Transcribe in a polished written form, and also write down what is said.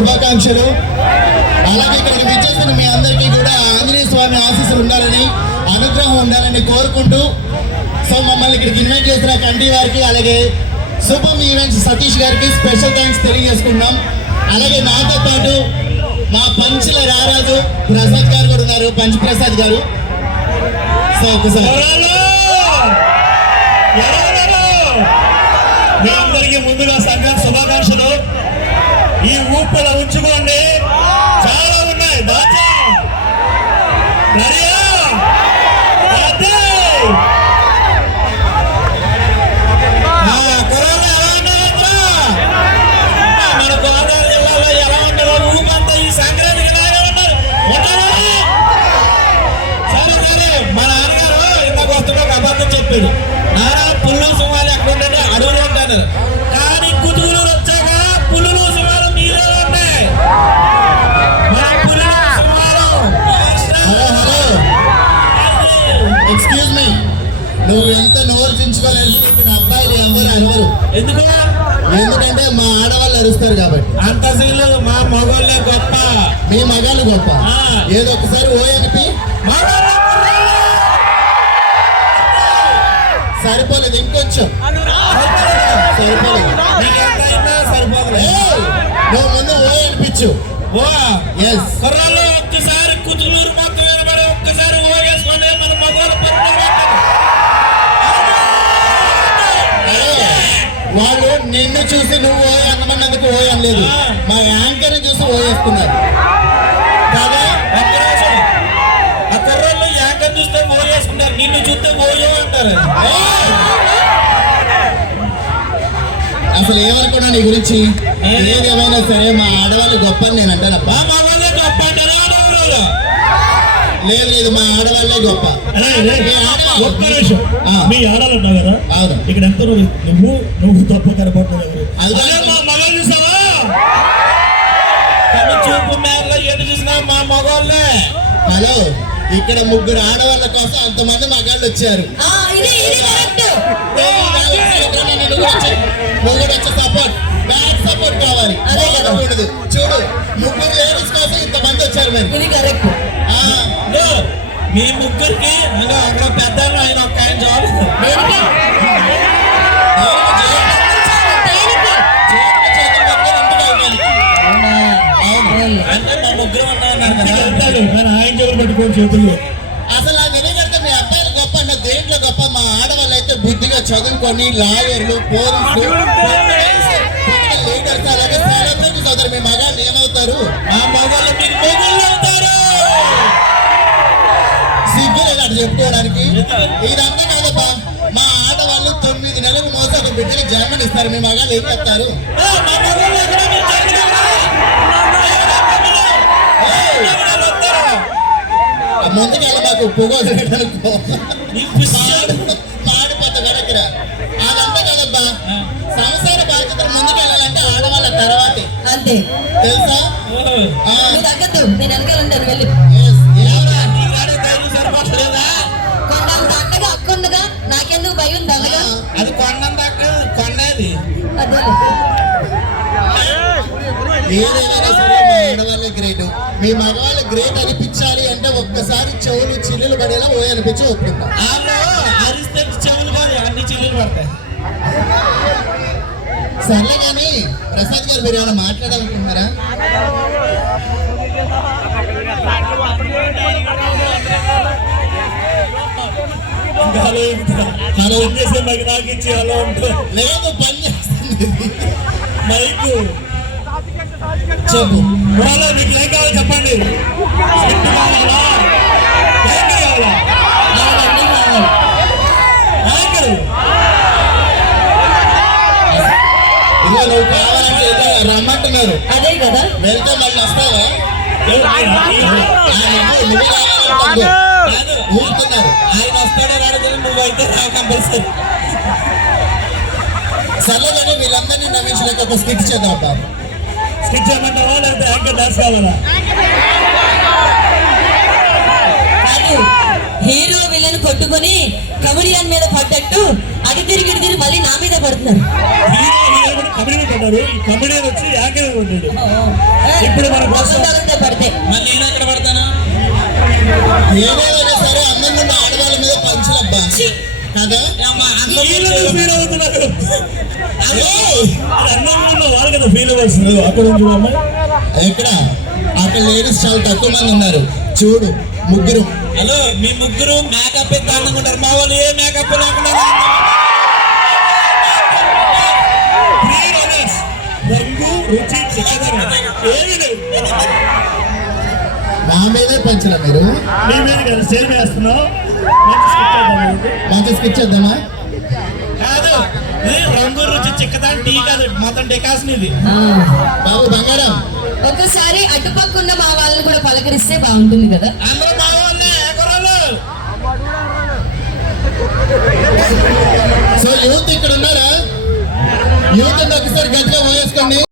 శుభాకాంక్షలు. అలాగే ఇక్కడికి విచ్చేసిన మీ అందరికీ కూడా ఆంజనేయ స్వామి ఆశీస్సులు ఉండాలని, అనుగ్రహం ఉండాలని కోరుకుంటూ, సో మమ్మల్ని ఇక్కడికి ఇన్వైట్ చేసిన కంటి వారికి, అలాగే శుభం ఈవెంట్స్ సతీష్ గారికి స్పెషల్ థ్యాంక్స్ తెలియజేసుకున్నాం. అలాగే నాతో పాటు మా పంచుల రారాజు ప్రసాద్ గారు కూడా ఉన్నారు, పంచ్ ప్రసాద్ గారు. సో ఒకసారి మీ అందరికీ ముందుగా సంక్రాంతి శుభాకాంక్షలు. ఈ ఊపిల ఉంచుకోండి, చాలా ఉన్నాయి. మన గోదావరి జిల్లాలో ఎలా ఉంటారో ఊపంతా ఈ సంక్రాంతికి ఇలాగే ఉన్నారు. సరే సరే, మా నాన్నగారు ఇంతకు వస్తున్నా ఒక అబద్ధం చెప్పాడు. నాన్న పుల్లు సింహాలు ఎక్కడ ఉంటే అడవులు ఉంటాను, కానీ కుతుగులు వచ్చాక పుల్లులు సింహాలు మీరే ఉన్నాయి. ఎక్స్క్యూజ్ మీ, నువ్వు ఎంత నోరు చించుకోలేదు. అబ్బాయిలు ఎవరు అరవరు. ఎందుకంటే మా ఆడవాళ్ళు అరుస్తారు కాబట్టి. అంత సీన్లు మా మగవాళ్ళే గొప్ప. మీ మగాళ్ళు గొప్ప. ఏదో ఒకసారి ఓయనిపి సరిపోలేదు, ఇంకొంచెం సరిపోలేదు. నువ్వు ముందు ఓ అనిపించు. కుర్రాళ్ళు ఒక్కసారి కుతులూరు మొత్తం వినబడి ఒక్కసారి ఓ వేసుకోండి. మన మగవాళ్ళు వాళ్ళు నిన్ను చూసి నువ్వు ఓ అన్నమన్నందుకు ఓ అనలేదు, మా యాంకర్ చూసి ఓ వేసుకున్నారు కదా. ఆ కుర్రాళ్ళు యాంకర్ చూస్తే ఓ వేసుకుంటారు, నిన్ను చూస్తే ఓయో అంటారు. అసలు ఏమనుకున్నా నీ గురించి? ఏదేమైనా సరే మా ఆడవాళ్ళు గొప్ప అని నేను అంటానప్పా. మా వాళ్ళే గొప్ప అంటారా? లేదు లేదు, మా ఆడవాళ్ళే గొప్ప. ఒక్క నిమిషం, మీ ఆడాలు ఉన్నావు కదా, ఇక్కడ ఎంత నువ్వు తప్ప కనపడుతున్నావు. మా మగవాళ్ళు చూసావా? చూపు మేరలో ఎటు చూసినా మా మగవాళ్ళే. హలో, ఇక్కడ ముగ్గురు ఆడవాళ్ళ కోసం అంతమంది మగాళ్ళు వచ్చారు. సపోర్ట్, బ్యాక్ సపోర్ట్ కావాలి. చూడు, ముగ్గురు లేడీస్ కోసం ఇంతమంది వచ్చారు. మరి మీ ముగ్గురికి అక్కడ పెద్ద ఆయన ఒక్క ఆయన చాలు. అంటే మా ముగ్గురు ఉన్నారు, ఆయన చెవులు పెట్టుకోండి చేతుల్లో. అసలు నాకు తెలియక మీ అబ్బాయిలు గొప్ప అన్న దేంట్లో గొప్ప? మా ఆడవాళ్ళు అయితే బుద్ధిగా చదువుకొని లాయర్లు, పోలీసులు, లీడర్స్, అలాగే సెలబ్రిటీస్ అవుతారు. మీ మగాళ్ళు ఏమవుతారు? ఆ మగాళ్ళు మీరు మొగుళ్ళు అవుతారు. సిగ్గు లేదు అటు చెప్పుకోవడానికి. ఇదంతా కాదబ్బా, మా ఆడవాళ్ళు 9 నెలలు మోసాక బిడ్డకి జన్మనిస్తారు. మీ మగాళ్ళు ఏం చెప్తారు? ముందుకెళ్ళి మాకు పొగోడు మాడిపోత వెనక్కిరా. అదంతా కాదబ్బా, సంసార బాధ్యతలు ముందుకెళ్ళాలంటే ఆడవాళ్ళ తర్వాతే. అంతే తెలుసా? నేను వెనకాలంటాను వెళ్ళి. కొండంత అండగా అక్కుండగా నాకెందుకు భయం దండగా? అది కొండంత కొండది. ఏదైనా సరే మా ఆడవాళ్ళే గ్రేట్. మీ మగవాళ్ళు గ్రేట్ అనిపించాలి అంటే ఒక్కసారి చెవులు చిల్లులు పడేలా ఓ అనిపించి ఒప్పుకుంటా. అరిస్తే చెవులు కాదు, అన్ని చిల్లులు పడతాయి. సర్లే కానీ ప్రసాద్ గారు, మీరు ఏమైనా మాట్లాడాలనుకుంటున్నారా? హలో చేసే మైక్ నాకు ఇచ్చి అలా ఉంటుంది. లేదు, పని చేస్తుంది మైకు. చెప్పు, మీకు ఏం కావాలి చెప్పండి. కావాలా? ఇదిగో నువ్వు కావాలంటే ఏదో రమ్మంటున్నారు. అదే కదా, వెళ్తే మళ్ళీ వస్తావా? ఊరుతున్నారు. ఆయన వస్తాడే రాడు, నువ్వైతే రా కంపల్సరీ. సర్లే కానీ వీళ్ళందరినీ నవ్వించలేక ఒక స్కిట్ చేద్దాం. స్కిట్ చేయమంటావా లేకపోతే యాంకర్ డాన్స్ కావాలా? హీరో విలన్ కొట్టుకుని కమెడియన్ మీద పడ్డట్టు అటు తిరిగి మళ్ళీ నా మీద పడుతున్నారు. కమెడియన్ పడ్డారు, ఈ కమెడియన్ వచ్చి యాంకర్ కొట్టాడు. ఇప్పుడు మన కోసం తగిలితే పడితే మరి నేను ఎక్కడ పడతాను? ఏదైనా సరే అందం ఉన్న ఆడవాళ్ళ మీద పంచులబ్బా కదా. ఫీల్ అవుతున్నారు అదే అన్నంలో వాళ్ళు కదా ఫీల్ అవ్వాల్సింది. అక్కడ ఉంది అమ్మాయి ఎక్కడ అక్కడ లేడీస్ చాలా తక్కువ మంది ఉన్నారు. చూడు ముగ్గురు. హలో, మీ ముగ్గురు మేకప్ ఎంత అనుకుంటారు, మా వాళ్ళు ఏ మేకప్ లేకుండా రంగు రుచి చిక్కదనం ఏమీ లేవు. నా మీదే పంచరా మీరు? మీ మీద కదా సేమ్ వేస్తున్నావు. మంచి స్కెచ్ చేద్దామా? కాదు, ఇది రంగు రుచి చిక్కదనం టీ కాదు, మొత్తం డెకాషన్ ఇది. బాబు బంగారం, ఒకసారి అటుపక్క ఉన్న మా వాళ్ళని కూడా పలకరిస్తే బాగుంటుంది కదా. అందరూ మా వాళ్ళే ఎకరాలు. సో యూత్ ఇక్కడ ఉన్నారా? యూత్ ఒకసారి గట్టిగా పోయేసుకోండి.